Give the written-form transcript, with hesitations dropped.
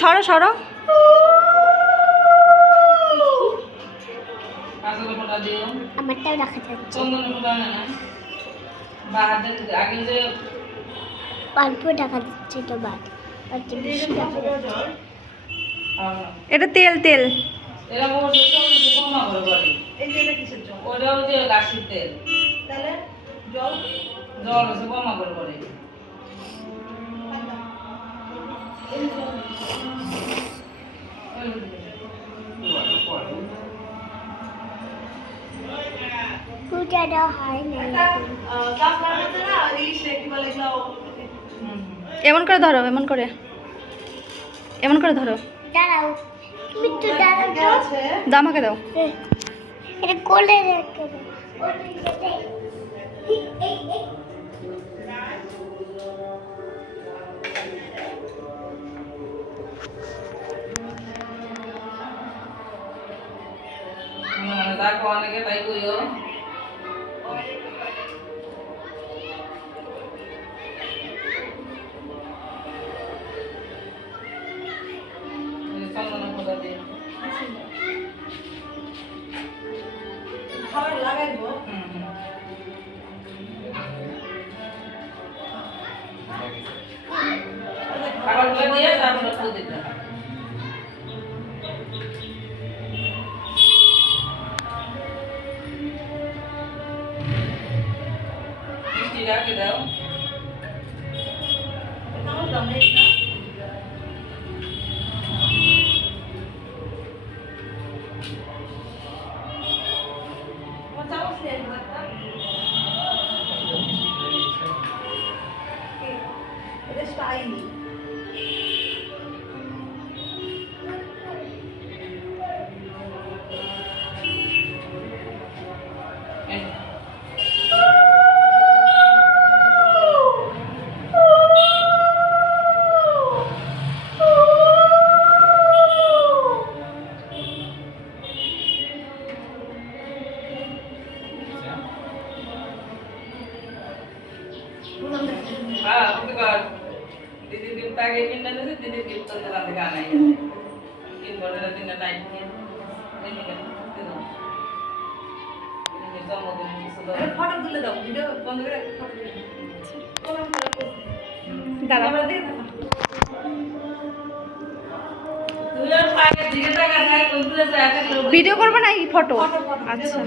সরো সরো। আমারটাও দেখা যাচ্ছে। অল্প দেখা যাচ্ছে তো বাদ, বেশি দেখা যাচ্ছে। এটা তেল তেল। পূজাটা হয় না। এমন করে ধরো, এমন করে, এমন করে ধরো। দাঁড়াও, তুমি তো দাঁড়াও তো। দাও আমাকে দাও। এটা কোলে রেখে দাও। দেখো অনেকে তাই কইও। খাবার লাগাইবো। খাবারগুলো দিয়ে তারপরে ফুল দিতে হবে। মিষ্টি রাখে দাও। কেমন দাম এটা? दीदी गिफ्ट आगे किन्ना दे दीदी गिफ्ट तो चला दिखाना है इन बॉर्डर दिन नाइट में नहीं दे दो ये तो मोदी सुनो फोटो तुले दाও ভিডিও বন্ধ করে ফটো কোন ফটো দাঁড়াও দে তুই আর পায়ে দিকে টাকা দেয় কোন তুলে যায় ভিডিও করবে না এই ফটো? আচ্ছা।